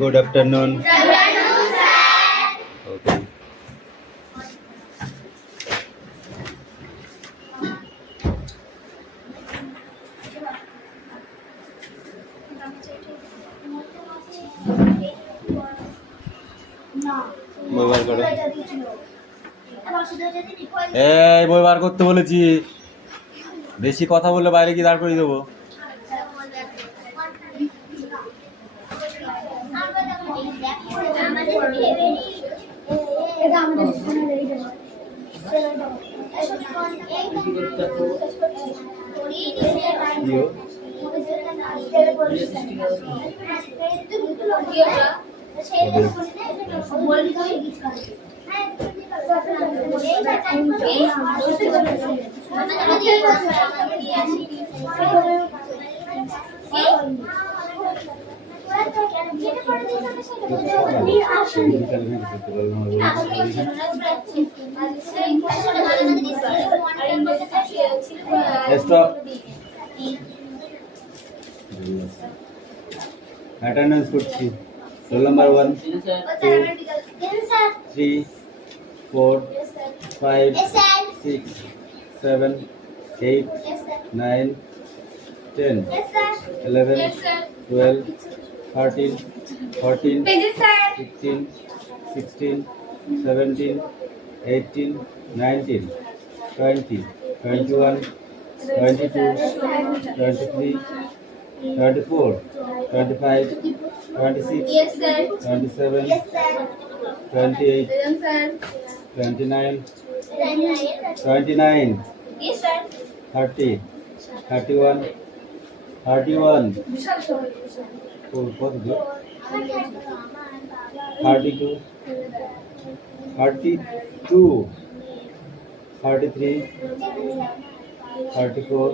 Good afternoon. Good afternoon, sir. Okay. বই বার করো। এই বই বার করতে বলেছি। বেশি কথা বললে বাইরে কি দাঁড় করিয়ে দেবো। Attendance করছি। Roll number 1, 2, 3, 4, 5, 6, 7, 8, 9, 10, 11, 12, 13, 14, 15, 16, 17, 18, 19, 20, 21, 22, 23, 24, 25, 26, 27, 28, 29, 30, 31, 32, 33, 34,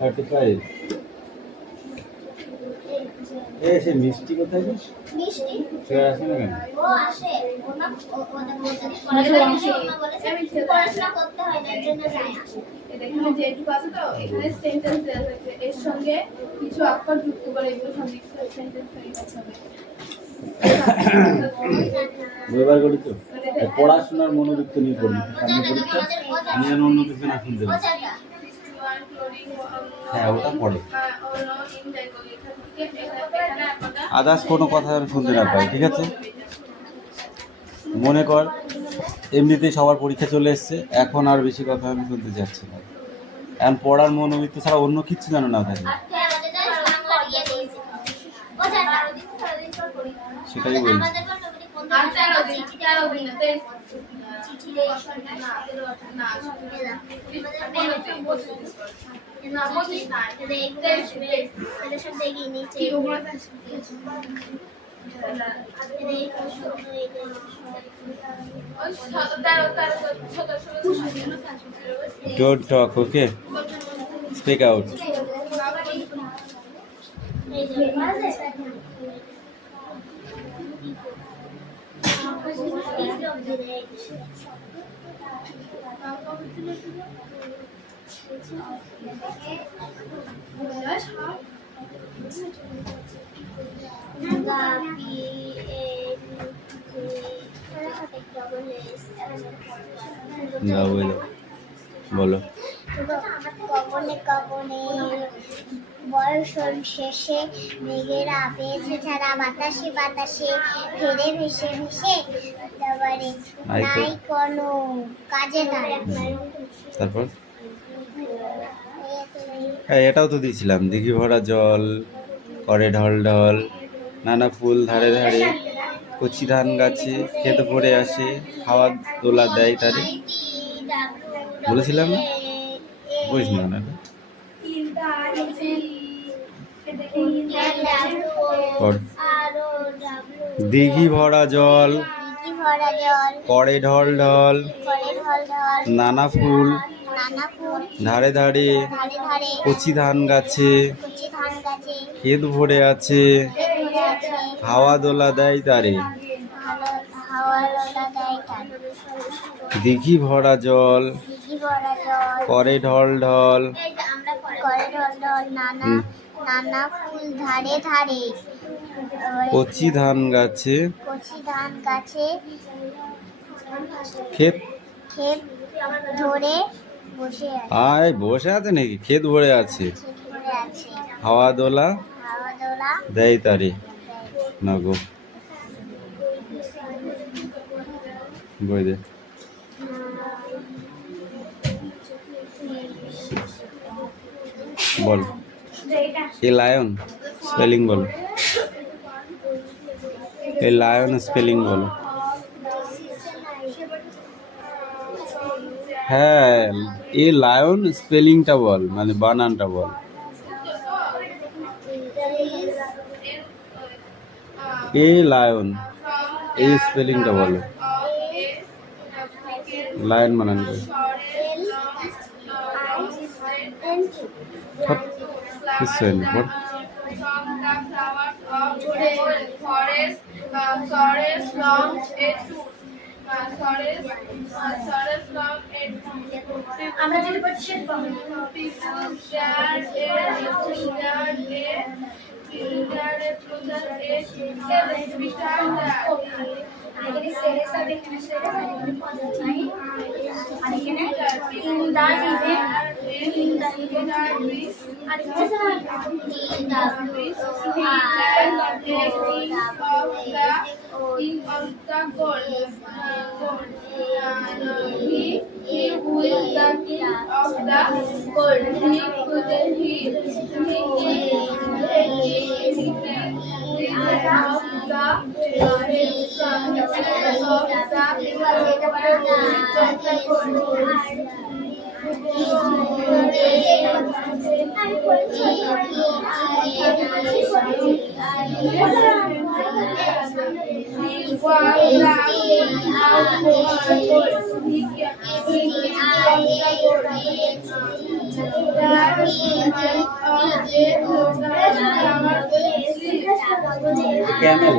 35. সে মিষ্টি কোথায় গেছে? মিষ্টি সে আসে না কেন? ও আসে ওনা পড়াশোনা করতে হয় না, এর জন্য যায় আসে। এখানে যেটুকু আছে তো এখানে সেন্টেন্স দেওয়া আছে, এর সঙ্গে কিছু অক্ষর যুক্ত করে এগুলো সঙ্গে সেন্টেন্স তৈরি করতে হবে। ব্যবহার করি তো পড়াশোনার মনোযোগ তো নিয়ে পড়ি, সামনে পরীক্ষা আমি যেন অন্য কিছু না শুনতে পারি। হ্যাঁ ওটা পড়ে, আদার্স কোনো কথা যেন শুনতে না পাই, ঠিক আছে? মনে কর এমনিতেই সবার পরীক্ষা চলে এসছে, এখন আর বেশি কথা আমি শুনতে চাচ্ছি না। এখন পড়ার মনোবৃত্তি ছাড়া অন্য কিচ্ছু জানো না থাকে, সেটাই বলছি। Don't talk, okay? Speak out. বলো। কবনে কবনে বর্ষণ শেষে মেঘেরা পেয়েছে ছাড়া বাতাসে বাতাসে ফেরে ভেসে ভেসে তারপরে নাই কোনো কাজে নাই। তারপর হ্যাঁ এটাও তো দিয়েছিলাম, দিঘি ভরা জল করে ঢল ঢল, নানা ফুল ধারে ধারে, কচি ধান গাছে খেতে পড়ে আসে, হাওয়া দোলা দেয় তারে। বলেছিলাম না? বুঝিস না দিঘি ভরা জল করে ঢল ঢল, নানা ফুল ধারে ধারে, কচি ধান গাছে ক্ষেত ভরে আছে, হাওয়া দোলা দেয় তারে। দিঘি ভরা জল করে ঢল ঢল, নানা ফুল ধারে ধারে, কচি ধান গাছে কচি ধান গাছে ক্ষেত ক্ষেত ধরে বসে আছে। আয় বসে আছে নাকি? ক্ষেত ভরে আছে, ক্ষেত ধরে আছে। হাওয়া দোলা হাওয়া দোলা দেয় তারে না গো, বই দে। বল, এ লায়ন স্পেলিং বলো, এ লায়ন স্পেলিং বলো। হ্যাঁ, এ লায়ন স্পেলিংটা বল, মানে বানানটা বল। এ লায়ন, এই স্পেলিংটা বলো, লায়ন বানান করে। কিছু হয়নি, বল। আমরা যেটা পাচ্ছি সেটা পাবো। He who is the king of the world. He Camel.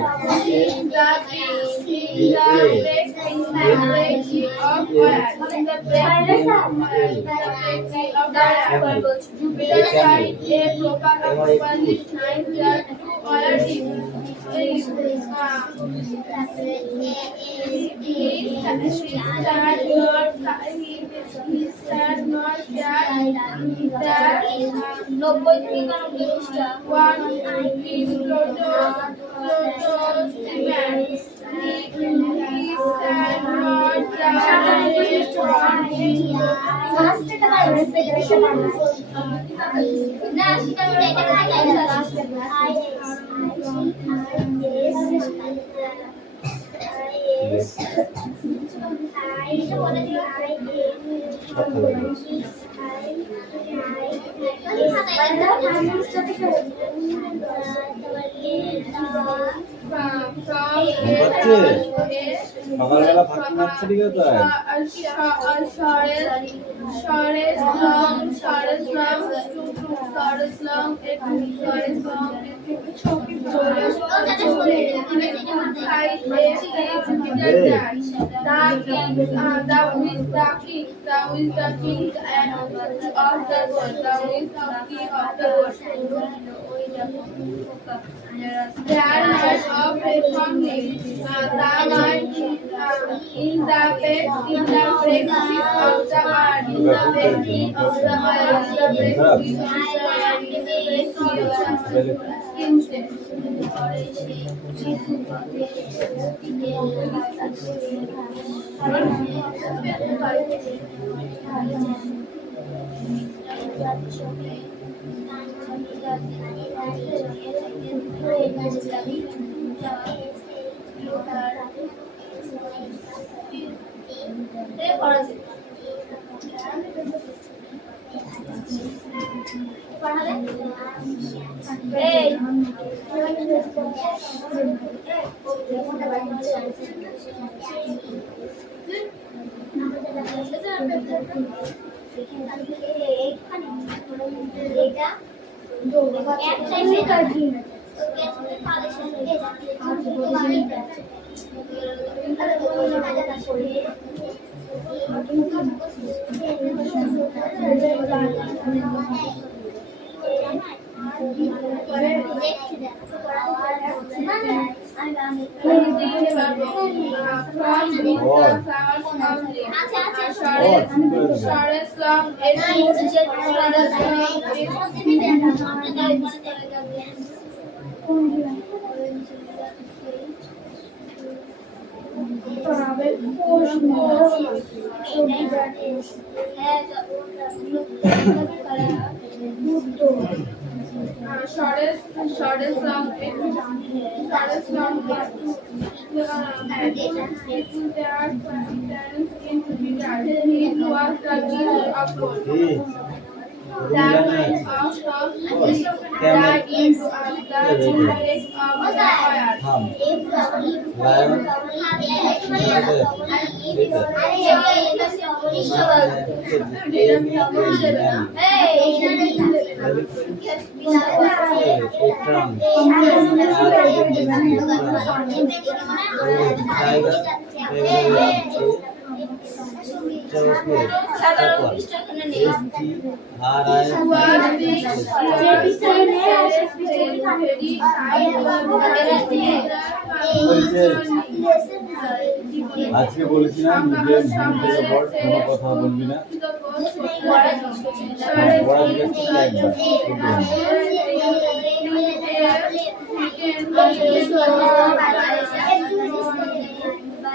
সকালবেলা ভাত খাচ্ছে ঠিক আছে। flowers only. Shortest long is shortest long shortest long their parents in Jupiter. He was the king of gold. That might also that is of the head of the আজকে বলেছি না নিজের ঘুম থেকে পর কোনো কথা বলবি না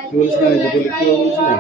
কি বলছিলাম কি বলছিলাম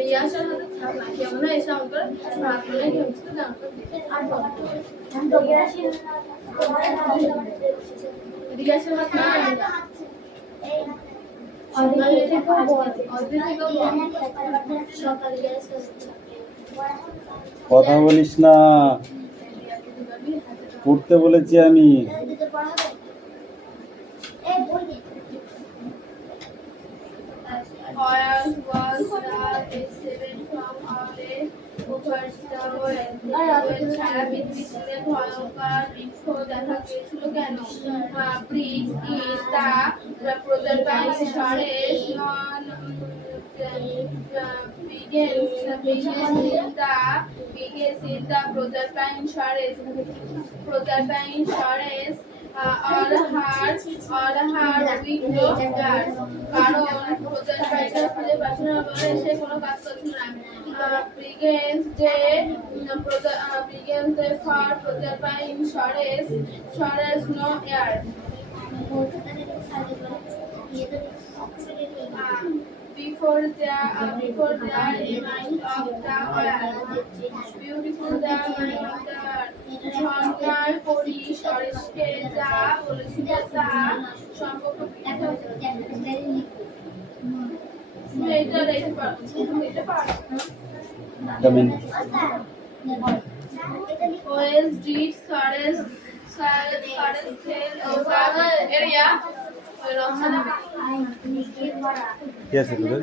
রিয়াসার হাতে ছাপ না কেমন এসে আমাদের ভাত করে খেয়েছি তো জানতো রিয়াসার হাত না কথা বলিস না পড়তে বলেছি আমি সারা পৃথিবীতে ভয়ঙ্কর বৃক্ষ দেখা গিয়েছিল কেন ব্রিজ ইজ দ্য প্রজাপতির স্বরে Proserpine shores all her window guards. কারণ প্রজাপতিটা খুঁজে পাচ্ছে না বলে সে কোনো কাজ করছে না begins the for Proserpine shores no air. Before there a mind of the earth, beautiful the mind of the earth. ঝর্ণার পরিসরকে যা বলেছিল তা সম্পর্কে এটা রেখে পারো Oils deeds caress tail over area. কি আছে তোদের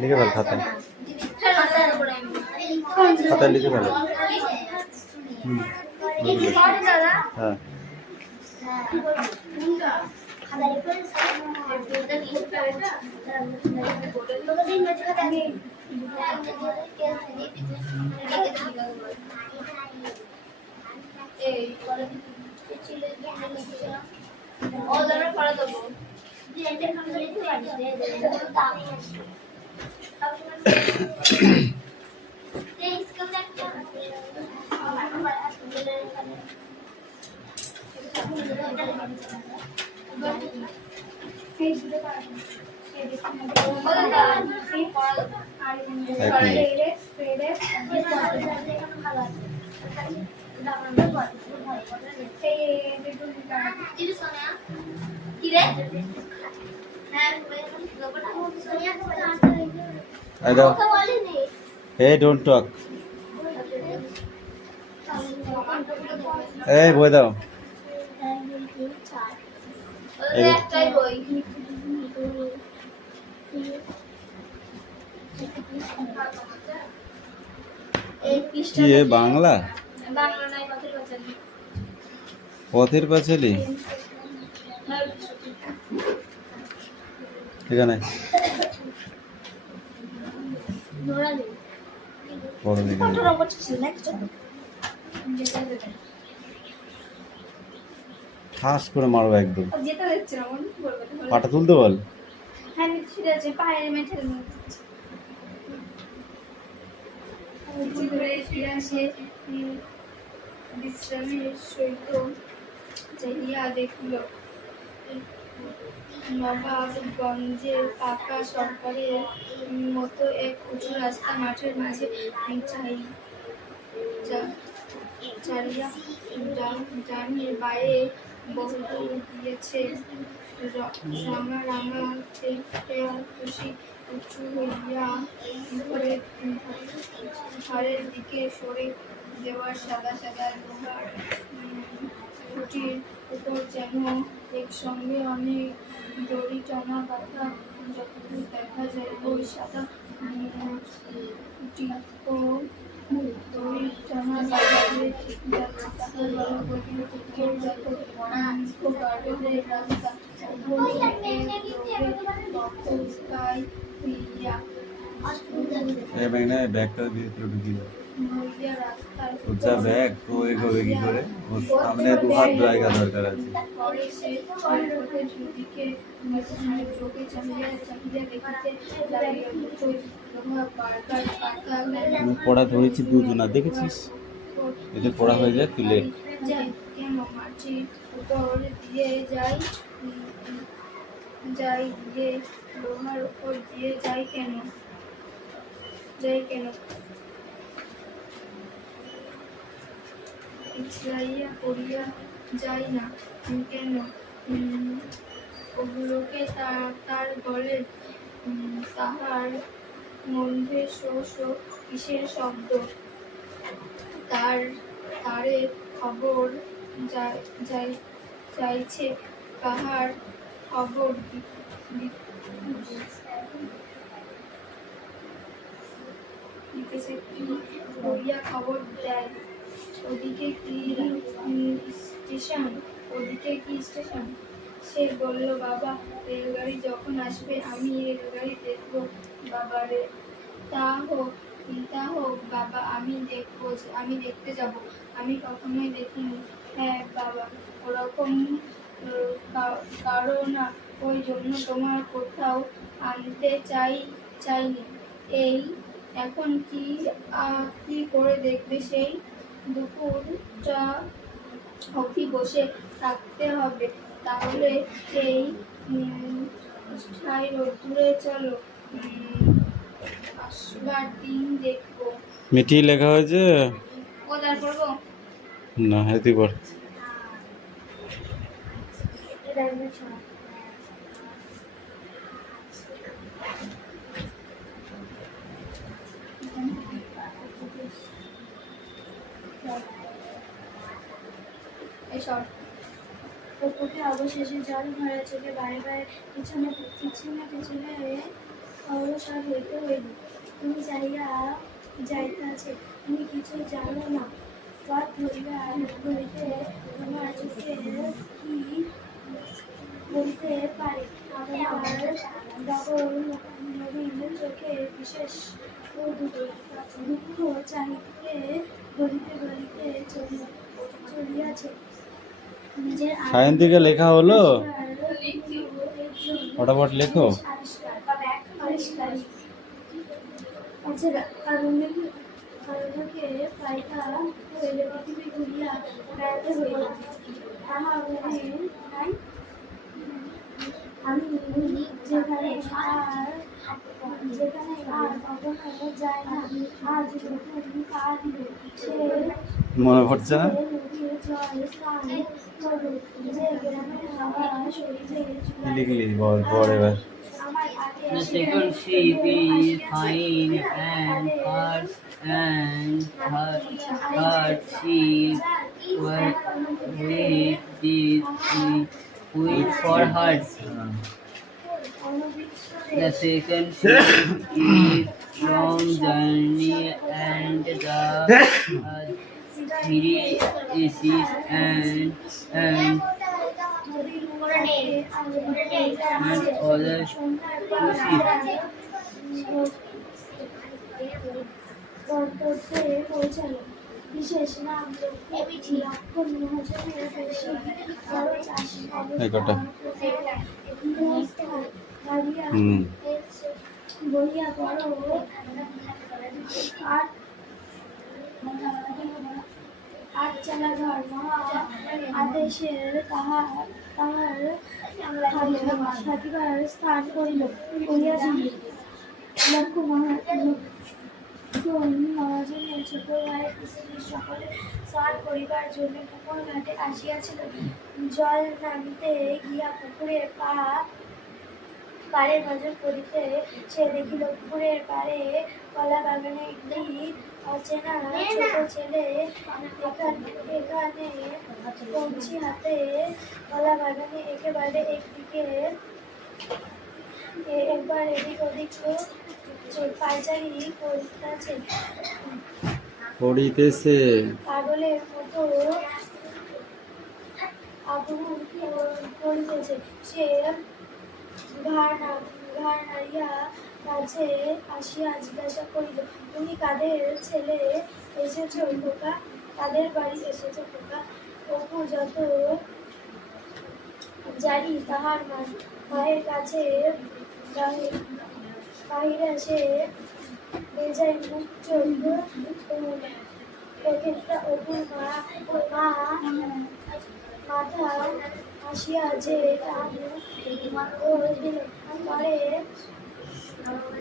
লিখে ফেল খাতায় লিখে ফেল হ্যাঁ এক মিনিট। এই দাও। Hey, don't talk. এই বই দাও। একটাই বই। কি এ বাংলা? বাংলা নাই, পথের পাঁচালী। পথের পাঁচালী এখানে বড় দেখে ঠাস করে মারবো একদম। যেটা দেখছে না মনে বলবে তাহলে। পাটা তুলতে বল। হ্যাঁ ঠিক আছে, পায়ের মেঠের মধ্যে ঘুরে ফিরে আসে বিশ্রামের সহিত চাহিয়া দেখিল নবাবগঞ্জের পাকা সরকারের মতো এক উঁচু রাস্তা মাঠের মাঝে চারিয়া ডানের বাইরে বহুদূর দিয়েছে রাঙা রাঙা খুশি উঁচু হইয়া ঘরের দিকে সরে দেওয়ার সাদা সাদা লোহার খুঁটির উপর যেন একসঙ্গে অনেক দড়ি টানা বাঁধা যতদূর দেখা যায় ওই সাদা খুঁটি ও দড়ি টানা বাঁধাতে যাচ্ছে তাহার গার্ডেনের রাস্তা হইয়া এই ব্যাগটা ব্যাগটা ভিতরে ঢুকিয়ে দাও। হইয়া রাস্তার উচ্চা ব্যাগ তো এগোবে কি করে? ওর সামনে দু হাত জায়গা দরকার আছে। পরে সে পথের দুদিকে চোখে চাহিয়া চাহিয়া দেখিতে লাগিল দুটোই লোহা বারবার পাকা আমি পড়া ধরেছি দুজনা দেখেছিস? এতে পড়া হয়ে যায় তুলে যাই কেন মাটির উপর দিয়ে যাই দিয়ে লোহার উপর দিয়ে যাই কেন ইছড়াইয়া পড়িয়া যায় না কেন? ওগুলোকে তার গলে তাহার মধ্যে শো শো কিসের শব্দ? তারে খবর চাইছে কাহার খবর দিতেছে কি করিয়া খবর দেয়? ওদিকে কি স্টেশন? সে বলল, বাবা রেলগাড়ি যখন আসবে আমি রেলগাড়ি দেখব। বাবারে তা হোক বাবা, আমি দেখতে যাব। আমি কখনোই দেখিনি। হ্যাঁ বাবা, ওরকম কারো না, ওই জন্য তোমার কোথাও আনতে চাইনি। এই এখন কি করে দেখবে? সেই দুপুরটা অবধি বসে থাকতে হবে তাহলে। এই ঠাই রোদ্দুরে চলো, আসবার দিন দেখবো। মিঠি লেখা হয়েছে ও তার পড়বো না? হেতি পড়। পুকুরে অবশেষে জল ভরা চোখে বারে বারে পিছনে অবসর হইতে হইল। তুমি যাইতে আছে, তুমি কিছু জানো না। পথ ধরিতে তোমার চোখে কি বলতে পারে? আমার ডবল নবীন চোখে বিশেষ দুঃখ চাহিতে গলিতে চলিয়াছে। সায়ন থেকে লেখা হলো। ফটাফট লেখো। কারণকে পাইতা হইলে পৃথিবী ঘুরিয়া বেড়াতে হইল। তাহা মনে নাই আমি যেখানে আর কখনো যায় না, আজ নতুন পা দিল সে মনে পড়ছে না? নদীর জল স্নান করল, যে গ্রামের হাওয়া শরীরে কি লিখলি বল পর এবার। আমার The second sheep is fine and her sheep were wait for her. The second sheep is long journey and the three is and other two sheep. গন্তব্যে পৌঁছালো। বিশেষ নাম লক্ষণ মহাজনের বেশি বড় চাষি এই কটা। দাঁড়িয়া বইয়া বড় আট চালা ঘর মহা আদেশের তাহার থাকিবার স্থান করিল করিয়া দিল। লক্ষ্য মহাজনের ছোট ভাইয়ের স্ত্রী সকলে স্নান করিবার জন্য পুকুর ঘাটে আসিয়াছিল। জল নামিতে গিয়া পুকুরের পাড়ে নজর করিতে সে দেখিল পুকুরের পাড়ে কলা বাগানে একটি অচেনা ছোট ছেলে এখানে কঞ্চি হাতে কলা বাগানে একেবারে একদিকে একবার এদিক ওদিক পায়চারি পড়িতেছে পাগলের মতো আবরণ করিতেছে। সে ঘাড় নাড়িয়া কাছে আসিয়া জিজ্ঞাসা করিল, তুমি কাদের ছেলে এসেছ খোকা? কাদের বাড়ি এসেছ খোকা? অপু যত জানি তাহার মায়ের কাছে বাহিরে সে বেজায় মুখ চোখ একটা অপুর মা মাথা আসিয়া যে দিল পরে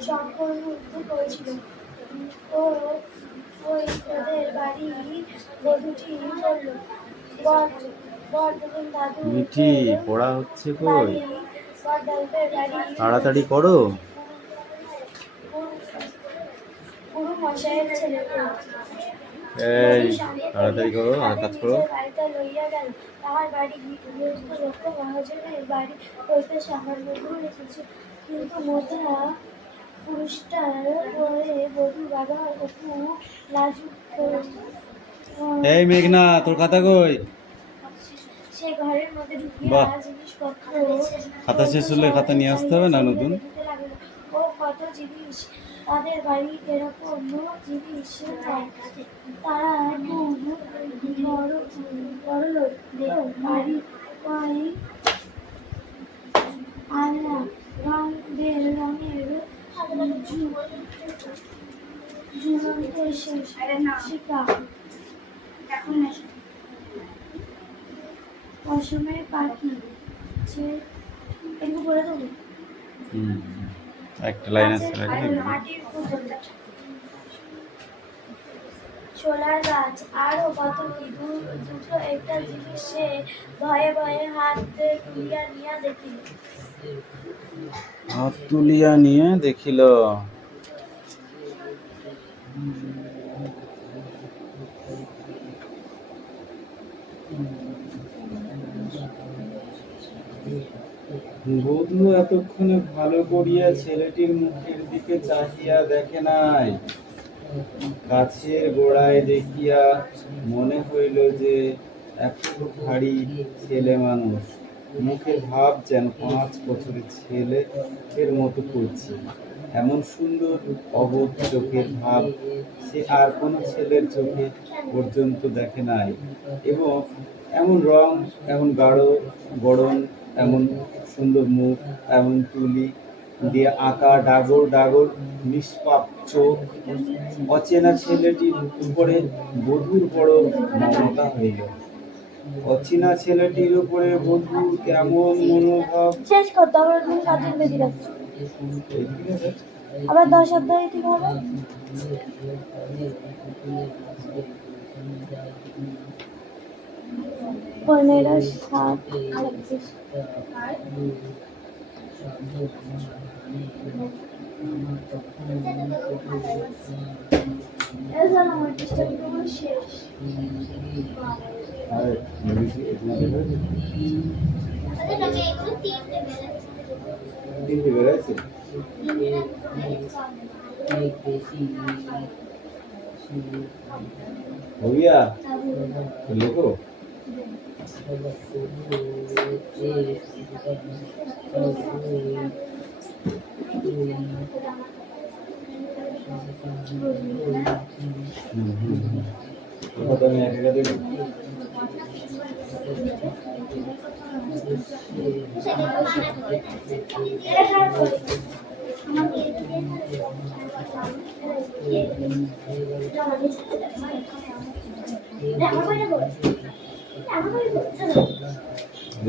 সম্পূর্ণ উত্তর করেছিল। ওই ওদের বাড়ি বধূটি বলল, বর দেখুন দাদু মিঠি পড়া হচ্ছে কই? বর দাদুদের বাড়ি তাড়াতাড়ি করো। গুরু মশাইয়ের ছেলে। এই তাড়াতাড়ি করো আর কাজ করো। বাড়িতে লইয়া গেল। তাহার বাড়ি গৃহস্থ লক্ষ্য মহাজনের বাড়ি হইতে সামান্য দূর এসেছে, কিন্তু মধ্যা পুরুষটার পরে বধূ বাবা অপু লাজুক এই মেঘনা তোর খাতা কই? সে ঘরের মধ্যে ঢুকিয়া বাহ। জিনিসপত্র খাতা শেষ হলে খাতা নিয়ে আসতে হবে না নতুন? দিতে লাগলো। ও কত জিনিস, তাদের বাড়ি এরকম জিনিস পায়। তারা বড় লোক বাড়ি পায়। আয়না রঙের ঝুলন্ত শিকা, অসমের পাখি। সে একটু বলে দেবো। একটা লাইন আছে মাটির পুতুল, ছোলার গাছ, আরো কত কি। দুটো একটা জিনিস সে ভয়ে ভয়ে হাত তুলিয়া নিয়া দেখিল। বধূ এতক্ষণে ভালো করিয়া ছেলেটির মুখের দিকে চাহিয়া দেখে নাই। গাছের গোড়ায় দেখিয়া মনে হইল যে একটুখানি ছেলে মানুষ, মুখের ভাব যেন 5 বছরের ছেলের মতো করছে। এমন সুন্দর অবোধ চোখের ভাব সে আর কোনো ছেলের চোখে পর্যন্ত দেখে নাই, এবং এমন রং, এমন গাঢ় বরণ, এমন সুন্দর মুখ, এমন তুলি দিয়ে আঁকা ডাগর ডাগর নিষ্পাপ চোখ। অচেনা ছেলেটির উপরে বধূর বড় মমতা হইল। অচেনা ছেলেটির উপরে বধূর কেমন মনোভাব। শেষ করতে আমরা তুমি 7 দিন বেশি রাখছি আবার 10 অধ্যায় ঠিক হবে পনেরো 7 আরেকত্রিশ শেষ আরে বেশি তিনটে বেড়েছে। हो गया तो लिखो। तो मैं एक कर दूँ।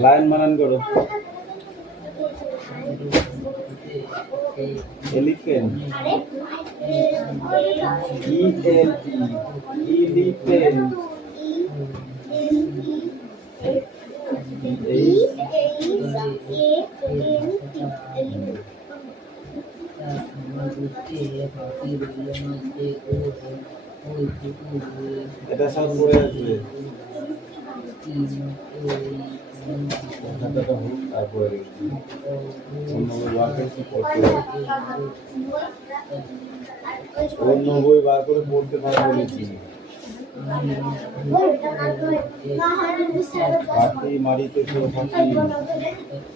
लाइन मनन करो। एलिफेंट एलिफेंट এটা সব পড়ে আছে কথাটা হোক তারপরে অন্য বই বার করে পড়তে পারো বলেছি। ফাঁকি মারিতে তো ফাঁকি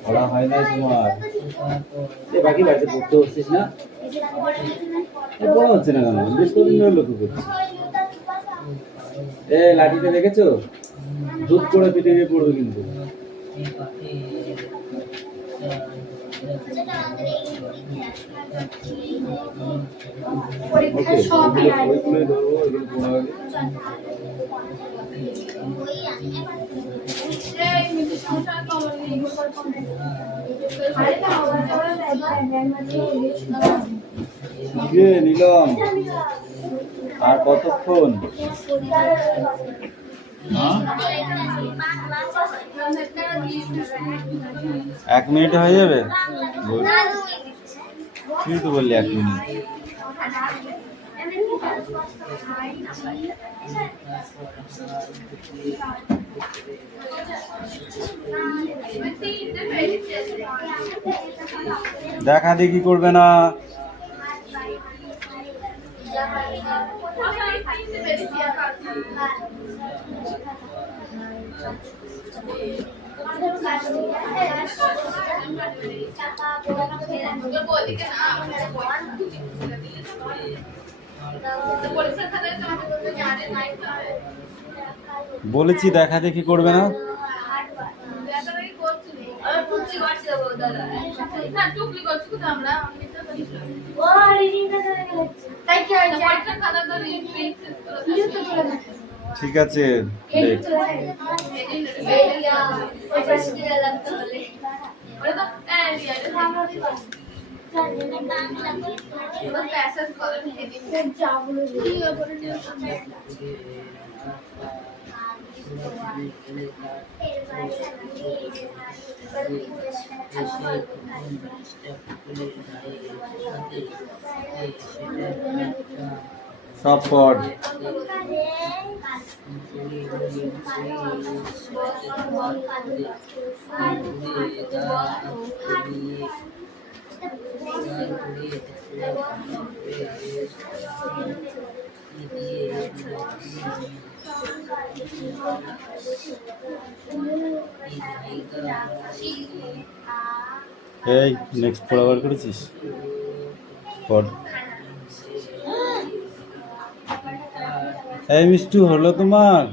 পড়া হয় না তোমার। বাকি বাড়িতে পড়তে হচ্ছিস না? পড়া হচ্ছে না কেন? বেশ কদিন ধরে লক্ষ্য করছি। লাঠিটা দেখেছো? দুধ করে পিঠে গিয়ে পড়বে কিন্তু। ওইগুলোই ধরবো, ওইগুলো পড়া হবে। নিলাম আর কতক্ষণ? 1 মিনিট হয়ে যাবে। তুই তো বললি 1 মিনিট। দেখা দেখি করবে না। বলেছি দেখা দেখি করবে না। ঠিক আছে সব পড়। এই নেক্সট পড়াবার করেছিস? পড়। এই মিষ্টু হলো তোমার?